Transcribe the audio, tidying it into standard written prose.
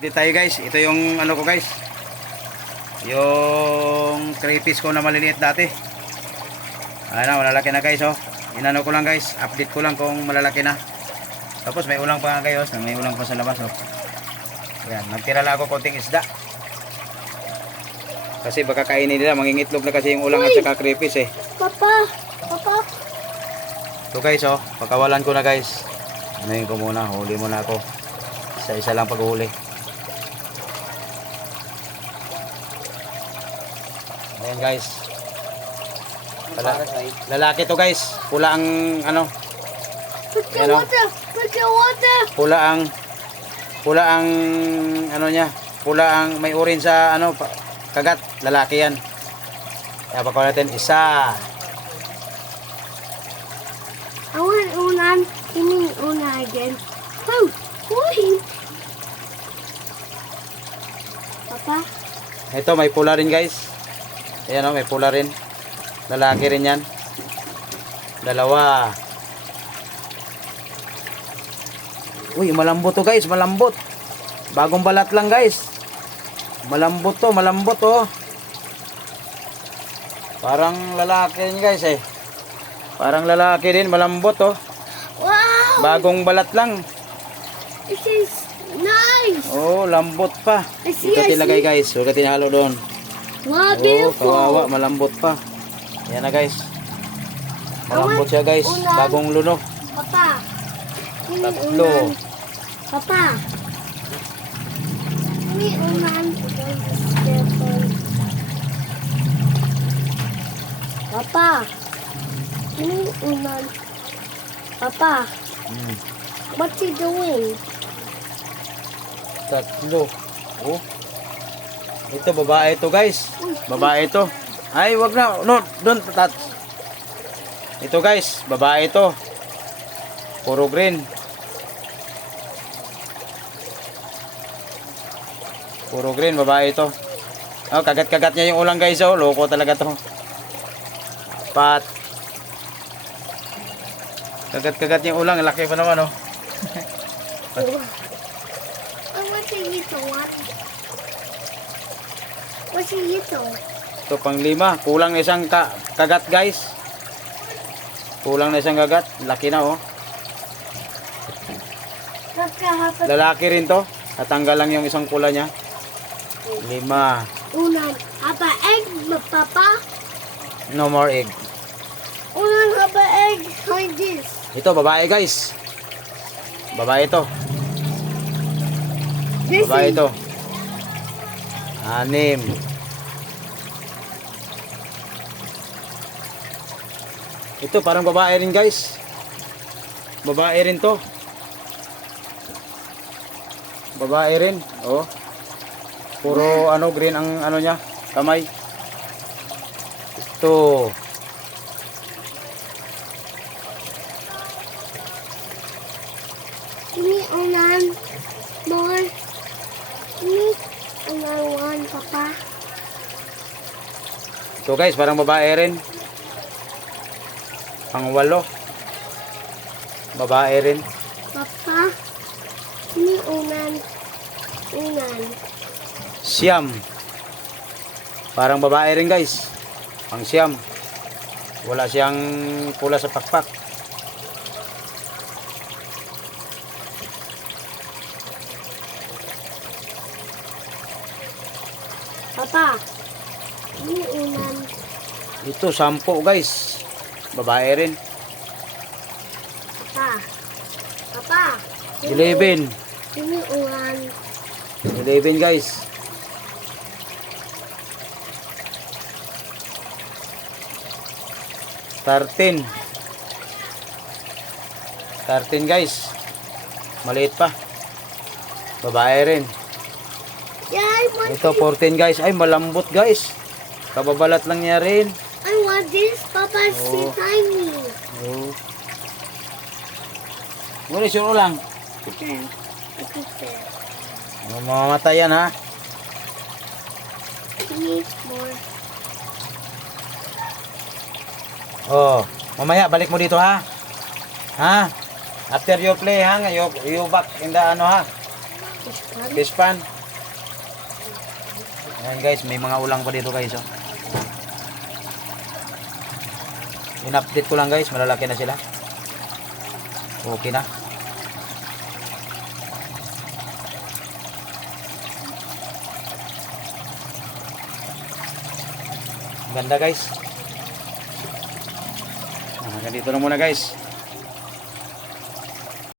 Dito tayo guys, ito yung ano ko guys, yung crayfish ko na maliliit dati. Ano, malalaki na guys oh. Inano ko lang guys, update ko lang kung malalaki na. Tapos may ulang pa nga guys, may ulang pa sa labas oh. Ayan, nagtira lang ako konting isda. Kasi baka kainin nila, mangingitlog na kasi yung ulang at saka crayfish eh. Papa. Ito guys oh, pagkawalan ko na guys. Anuhin ko muna, huli muna ako. Isa-isa lang paghuli. Ayan guys. Lalaki to guys. Pula ang ano. Put the water. Pula ang ano niya. Pula ang may urin sa ano kagat. Lalaki yan. Kaya pagkaw natin isa. I want unan. Give me una again. Oh, boy. Papa. Ito may pula rin guys. Ayan o, may pula rin. Lalaki rin yan. Dalawa. Uy, malambot to guys, malambot. Bagong balat lang guys. Malambot to, malambot to. Parang lalaki rin guys eh. Parang lalaki din, malambot to. Wow. Bagong balat lang. This is nice. Oh, lambot pa. I see, Ito I tilagay see. guys. Huwag tinahalo doon. Wow, Oh, beautiful. kawawa, malambot pa. Yan na guys. Malambot siya guys. Ulan. Bagong luno. Papa. Give me Tatlo. unan. Papa. Give me unan. Papa. Give me unan. Papa. What's he doing? Tatlo. Oh. Ito babae ito guys. Babae ito. Ay, wag na. No, don't touch. Ito guys, babae ito. Puro green. Puro green, babae ito. Oh, kagat-kagat niya yung ulang guys. Oh, loko talaga to. Apat. Kagat-kagat niya yung ulang, laki pa naman oh. I want to eat the one. What's he eat the? Ito pang lima. Kulang na isang kagat guys. Kulang na isang kagat. Laki na oh. Lalaki rin to. Natanggal lang yung isang pula niya. Lima. Unan. Apa egg, Papa? No more egg. Unan, apa egg like this. Ito babae guys. Babae ito. This Babae is ito. Anim. Ito parang babae rin guys. Babae rin to. Babae rin. Oh. Puro ano green ang ano niya, kamay. Ito. Give me unan. More. Give me unan one, Papa. Ito guys, parang babae rin. Pang-walo. Babae rin. Papa. Give me unan. Unan. Siyam. Parang babae rin guys. Pang siyam. Wala siyang pula sa pakpak. Papa. Give me unan. Ito, 10 guys. Babae rin. Papa. Papa. 11. Give me unan. 11 guys. 13. 13 guys. Maliit pa. Babae rin. Yeah, I want Ito 14 guys. Ay malambot guys. Kababalat lang niya rin. I want this. Papa, see Oh. tiny. Oh. Ngulis yung ulang. Okay. Look at that. Mamamatay yan ha. Give me more. Oh, mamaya balik mo dito ha. Ha? After you play ha, you back in the ano ha. Ispan. Fish pan. Ayan guys, may mga ulang pa dito guys. Oh. In-update ko lang guys, malalaki na sila. Okay na. Ganda guys. Hanggang dito na muna guys.